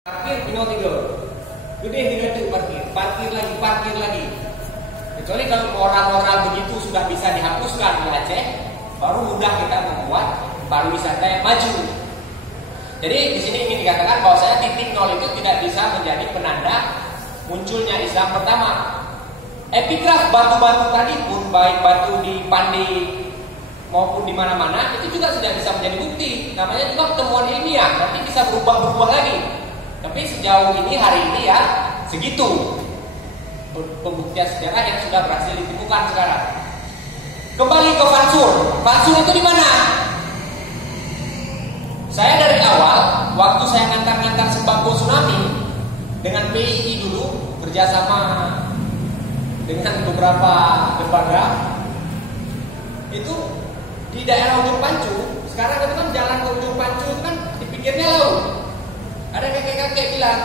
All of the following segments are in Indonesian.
Parkir tinggal tidur. Gede tinggal itu parkir lagi. Kecuali kalau orang-orang begitu sudah bisa dihapuskan di Aceh, baru mudah kita membuat pariwisata yang maju. Jadi di sini ingin dikatakan bahwa saya titik nol itu tidak bisa menjadi penanda munculnya Islam pertama. Epigraf batu-batu tadi pun, baik batu di Pandi maupun di mana-mana, itu juga sudah bisa menjadi bukti. Namanya juga temuan ilmiah, nanti bisa berubah-ubah lagi. Tapi sejauh ini, hari ini ya segitu pembuktian sejarah yang sudah berhasil ditemukan sekarang. Kembali ke Fansur. Fansur itu di mana? Saya dari awal, waktu saya ngantar-ngantar sembako tsunami dengan PII dulu, kerjasama dengan beberapa lembaga, itu di daerah Ujung Pancu. Sekarang itu kan jalan ke Ujung Pancu itu kan dipikirnya laut. Ada kakek-kakek bilang,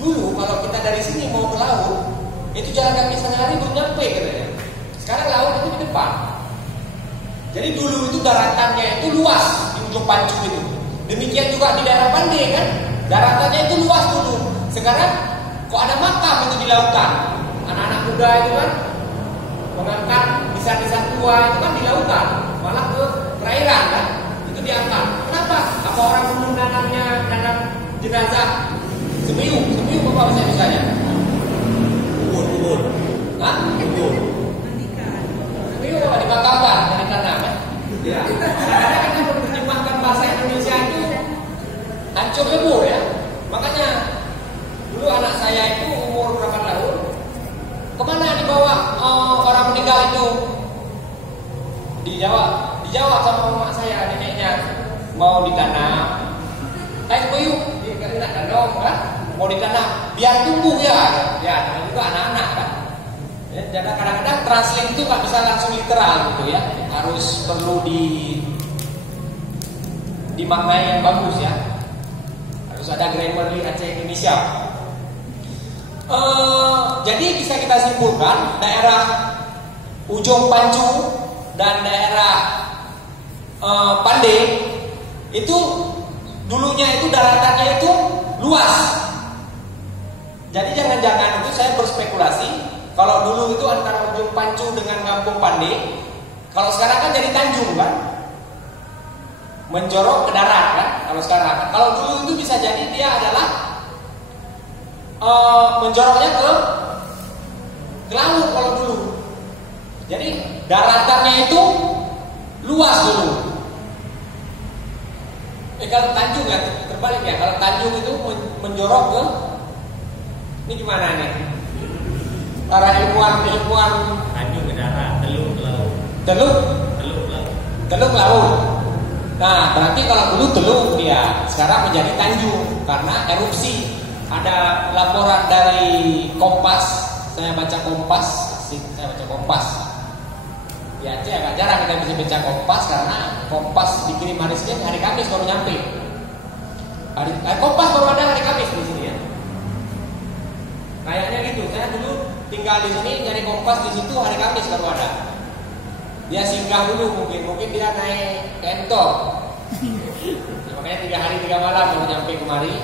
dulu kalau kita dari sini mau ke laut, itu jalan kaki setengah hari belum nyampe katanya. Sekarang laut itu di depan. Jadi dulu itu daratannya itu luas di Ujung Pancu itu. Demikian juga di daerah Pande kan, daratannya itu luas dulu. Sekarang kok ada makam itu di lautan. Anak-anak muda itu kan mengangkat nisan-nisan tua itu kan di lautan, malah ke perairan kan, itu diangkat. Kenapa? Apa orang dulu nanamnya nanam jenazah semiyung apa bahasa misalnya? Ubur. Hah? Ubur. Semiyung apa dimakamkan dari tanah kan? Ya. Kadang-kadang kita menerjemahkan bahasa Indonesia itu hancur lebur ya. Makanya dulu anak saya itu umur berapa tahun? Kemana dibawa orang meninggal itu? Dijawab sama mama saya, neneknya mau ditanam. Buyuk, dia tanam kan? Mau ditanam, biar tumbuh ya. Ya, dan juga anak-anak kan. Ya, jadi kadang-kadang translate itu nggak bisa langsung literal gitu ya. Harus perlu dimaknai yang bagus ya. Harus ada grammar di Aceh Indonesia. Jadi bisa kita simpulkan daerah Ujung Pancu dan daerah Pande itu dulunya itu daratannya itu luas. Jadi jangan-jangan itu saya berspekulasi kalau dulu itu antara Ujung Pancu dengan Kampung Pande, kalau sekarang kan jadi Tanjung kan, menjorok ke darat kan. Kalau sekarang, kalau dulu itu bisa jadi dia adalah menjoroknya ke laut kalau dulu. Jadi daratannya itu luas dulu. Kalau Tanjung ya terbalik ya. Kalau Tanjung itu menjorok ke ini gimana nih? Para ilmuwan Tanjung ke darat, Teluk laut. Teluk laut. Nah, berarti kalau dulu Teluk dia, sekarang menjadi Tanjung karena erupsi. Ada laporan dari Kompas, saya baca Kompas, di Aceh agak jarang kita bisa baca Kompas karena Kompas dikirim hari Senin, hari Kamis baru nyampe. Kompas baru ada hari Kamis di sini ya. Kayaknya gitu. Saya dulu tinggal di sini nyari Kompas di situ hari Kamis baru ada. Dia singgah dulu mungkin dia naik ke Entor. Makanya 3 hari 3 malam baru nyampe kemari.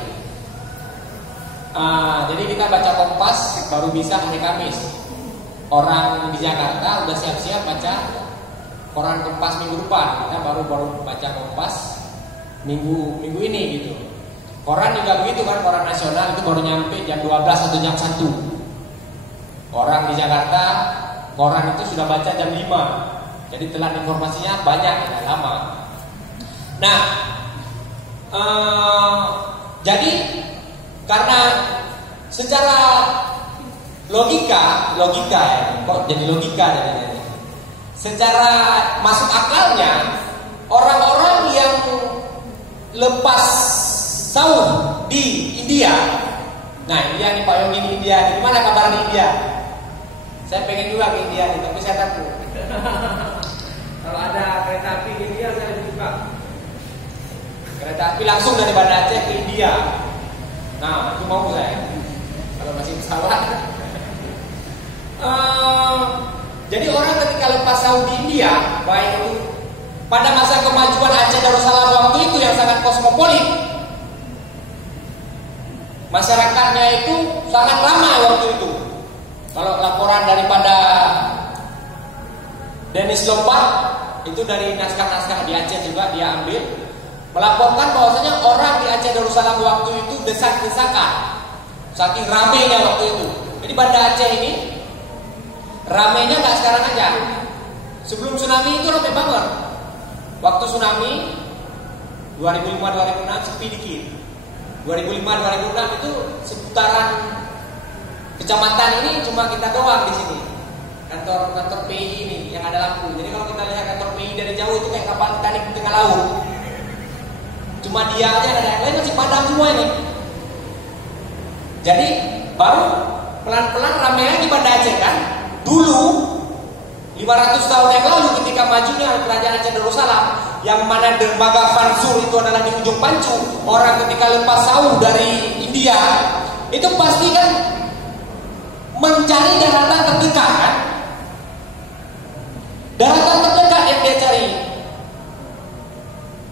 Jadi kita baca Kompas baru bisa hari Kamis. Orang di Jakarta udah siap-siap baca koran Kompas minggu depan. Kita baru baca Kompas minggu ini gitu. Koran juga begitu kan, koran nasional itu baru nyampe jam 12 atau jam 1. Orang di Jakarta koran itu sudah baca jam 5. Jadi telan informasinya banyak ya, lama. Nah, jadi karena secara logika ya, kok jadi logika jadinya. Secara masuk akalnya, orang-orang yang lepas saum di India. Nah, India nih Pak Yogi di India, gimana kabar di India? Saya pengen juga ke India nih, tapi saya takut. Kalau ada kereta api di India saya lebih suka. Kereta api langsung dari Banda Aceh ke India. Nah, itu mau saya. Kalau masih pesawat. Jadi orang ketika lepas saum di India, baik itu pada masa kemajuan Aceh Darussalam waktu itu yang sangat kosmopolit, masyarakatnya itu sangat ramai waktu itu. Kalau laporan daripada Dennis Lombard itu dari naskah-naskah di Aceh juga dia ambil, melaporkan bahwasanya orang di Aceh Darussalam waktu itu desak-desakan saking ramainya waktu itu. Jadi Banda Aceh ini ramainya nggak sekarang aja. Sebelum tsunami itu ramai banget. Waktu tsunami 2005-2006 sepi dikit. 2005-2006 itu seputaran kecamatan ini cuma kita doang di sini. Kantor PI ini yang ada lampu. Jadi kalau kita lihat kantor PI dari jauh itu kayak kapal Titanic di tengah laut. Cuma dia aja, ada yang lain masih padam semua ini. Jadi baru pelan-pelan ramai lagi Banda Aceh kan. Dulu 500 tahun yang lalu ketika majunya kerajaan Aceh Darussalam, yang mana dermaga Fansur itu adalah di ujung Pancu. Orang ketika lepas jauh dari India itu pasti kan mencari daratan terdekat kan. Daratan terdekat yang dia cari,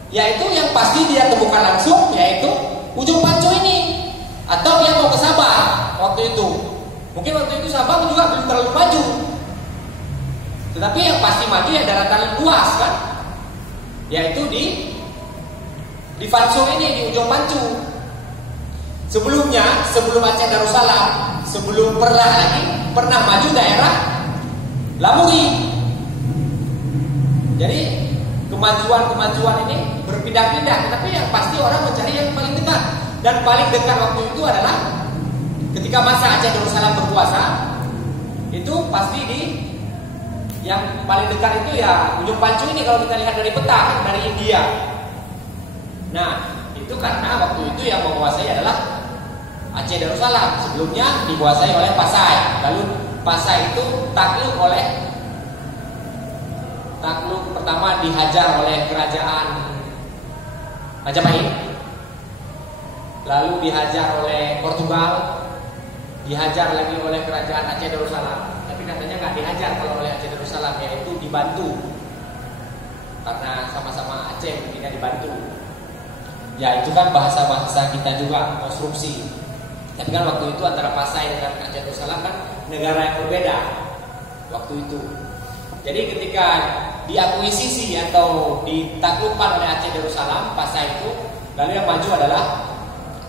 yaitu yang pasti dia temukan langsung, yaitu ujung Pancu ini. Atau dia mau ke Sabah waktu itu. Mungkin waktu itu Sabah juga belum terlalu maju. Tetapi yang pasti maju ya daratan luas kan, yaitu di Fansur ini, di ujung Pancu. Sebelumnya, sebelum Aceh Darussalam, sebelum pernah maju daerah Lamuri. Jadi kemajuan ini berpindah-pindah, tetapi yang pasti orang mencari yang paling dekat. Dan paling dekat waktu itu adalah ketika masa Aceh Darussalam berkuasa, itu pasti yang paling dekat itu ya ujung Pancu ini kalau kita lihat dari peta dari India. Nah, itu karena waktu itu yang menguasai adalah Aceh Darussalam. Sebelumnya dikuasai oleh Pasai. Lalu Pasai itu takluk pertama dihajar oleh kerajaan Majapahit. Lalu dihajar oleh Portugal, dihajar lagi oleh kerajaan Aceh Darussalam. Tapi katanya nggak dihajar kalau oleh Aceh Darussalam, yaitu dibantu. Karena sama-sama Aceh mungkinnya dibantu. Ya itu kan bahasa-bahasa kita juga, konstruksi. Tapi kan waktu itu antara Pasai dengan Aceh Darussalam kan negara yang berbeda waktu itu. Jadi ketika diakuisisi atau ditaklukkan oleh Aceh Darussalam, Pasai itu, lalu yang maju adalah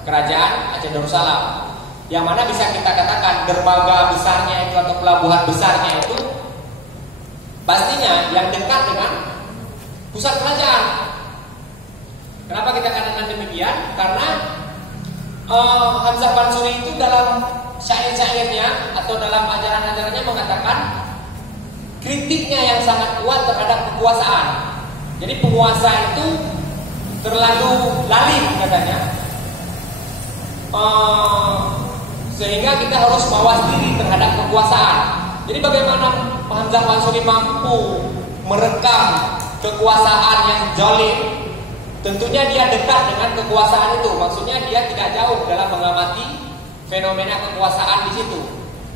kerajaan Aceh Darussalam, yang mana bisa kita katakan dermaga besarnya itu atau pelabuhan besarnya itu pastinya yang dekat dengan pusat kerajaan. Kenapa kita katakan demikian? Karena Hamzah Fansuri itu dalam syair-syairnya atau dalam ajaran-ajarannya mengatakan kritiknya yang sangat kuat terhadap kekuasaan. Jadi penguasa itu terlalu lalim katanya. Sehingga kita harus mawas diri terhadap kekuasaan. Jadi bagaimana Hamzah Fansuri mampu merekam kekuasaan yang zalim? Tentunya dia dekat dengan kekuasaan itu. Maksudnya dia tidak jauh dalam mengamati fenomena kekuasaan di situ.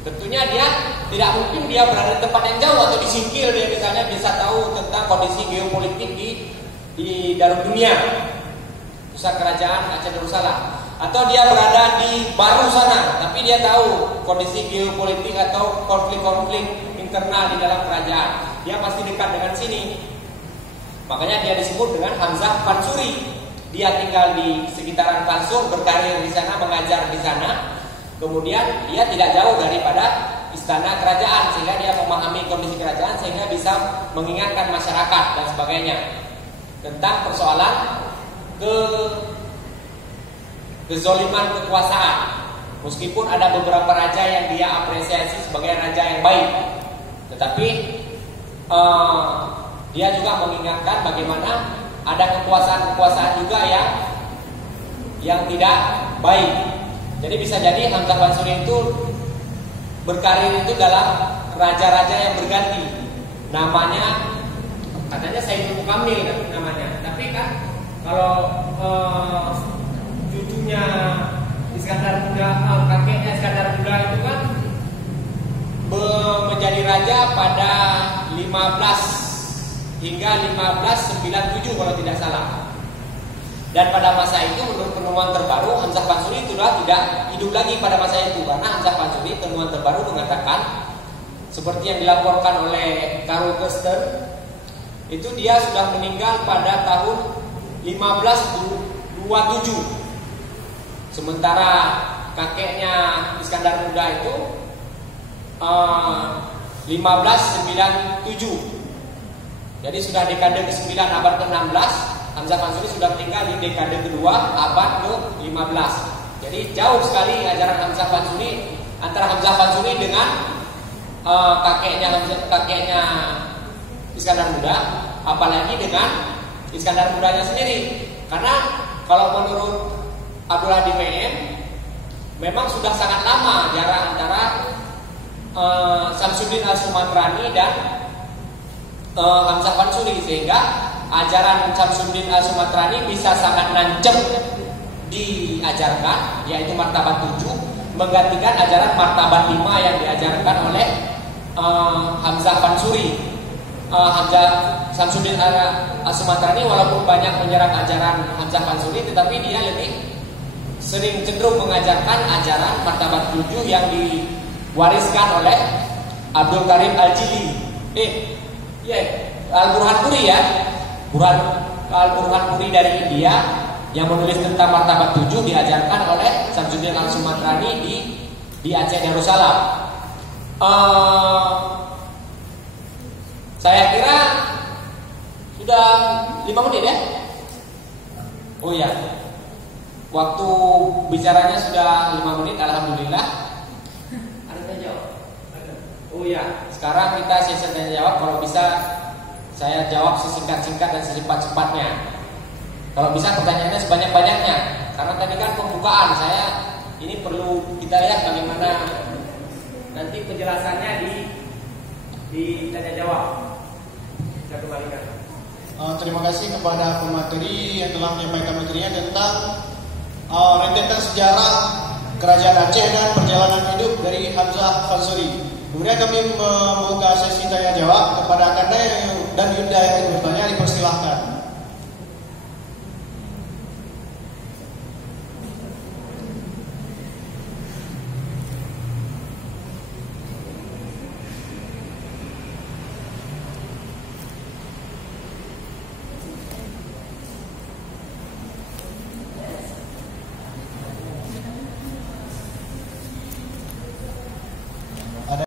Tentunya dia tidak mungkin dia berada di tempat yang jauh atau di singkil. Dia misalnya bisa tahu tentang kondisi geopolitik di dalam dunia, pusat kerajaan Aceh Darussalam. Atau dia berada di Baru sana, tapi dia tahu kondisi geopolitik atau konflik-konflik internal di dalam kerajaan. Dia pasti dekat dengan sini. Makanya dia disebut dengan Hamzah Fansuri. Dia tinggal di sekitaran Fansur, berkarir di sana, mengajar di sana. Kemudian dia tidak jauh daripada istana kerajaan, sehingga dia memahami kondisi kerajaan, sehingga bisa mengingatkan masyarakat dan sebagainya tentang persoalan kezoliman kekuasaan. Meskipun ada beberapa raja yang dia apresiasi sebagai raja yang baik, tetapi dia juga mengingatkan bagaimana ada kekuasaan-kekuasaan juga yang tidak baik. Jadi bisa jadi Hamzah Fansuri itu berkarir itu dalam raja-raja yang berganti. Namanya katanya Sayyidul Mukamil kan namanya. Tapi kan kalau cucunya Iskandar Muda, kakeknya Iskandar Muda itu kan menjadi raja pada 15 hingga 1597 kalau tidak salah. Dan pada masa itu menurut penemuan terbaru Hamzah Fansuri sudah tidak hidup lagi pada masa itu, karena Hamzah Fansuri penemuan terbaru mengatakan seperti yang dilaporkan oleh Karl Koester, itu dia sudah meninggal pada tahun 1527. Sementara kakeknya Iskandar Muda itu 1597. Jadi sudah dekade ke-9 abad ke-16. Hamzah Fansuri sudah meninggal di dekade kedua abad ke-15. Jadi jauh sekali ajaran Hamzah Fansuri antara Hamzah Fansuri dengan kakeknya Iskandar Muda, apalagi dengan Iskandar Mudanya sendiri. Karena kalau menurut Abdul Hadi WM, memang sudah sangat lama jarak antara Samsuddin Al-Sumatrani dan Hamzah Fansuri, sehingga ajaran Samsuddin Al-Sumatrani bisa sangat nancep diajarkan, yaitu martabat 7, menggantikan ajaran martabat 5 yang diajarkan oleh Hamzah Fansuri. Samsuddin Al-Sumatrani walaupun banyak menyerang ajaran Hamzah Fansuri, tetapi dia lebih sering cenderung mengajarkan ajaran martabat 7 yang diwariskan oleh Abdul Karim Al-Jili. Al-Burhan Puri ya. Al-Burhan Puri dari India yang menulis tentang martabat 7 diajarkan oleh Samsuddin Al-Sumatrani di Aceh Darussalam. Saya kira sudah 5 menit ya. Oh ya, waktu bicaranya sudah 5 menit, alhamdulillah. Ada tanya jawab? Oh ya, sekarang kita sesi tanya jawab. Kalau bisa saya jawab sesingkat-singkat dan secepat-cepatnya. Kalau bisa pertanyaannya sebanyak-banyaknya. Karena tadi kan pembukaan, saya ini perlu kita lihat bagaimana nanti penjelasannya di tanya jawab. Saya kembalikan. Terima kasih kepada pemateri yang telah menyampaikan materinya tentang rentetan sejarah Kerajaan Aceh dan perjalanan hidup dari Hamzah Fansuri. Kemudian kami membuka sesi tanya jawab kepada Akanda dan Yunda yang bertanya.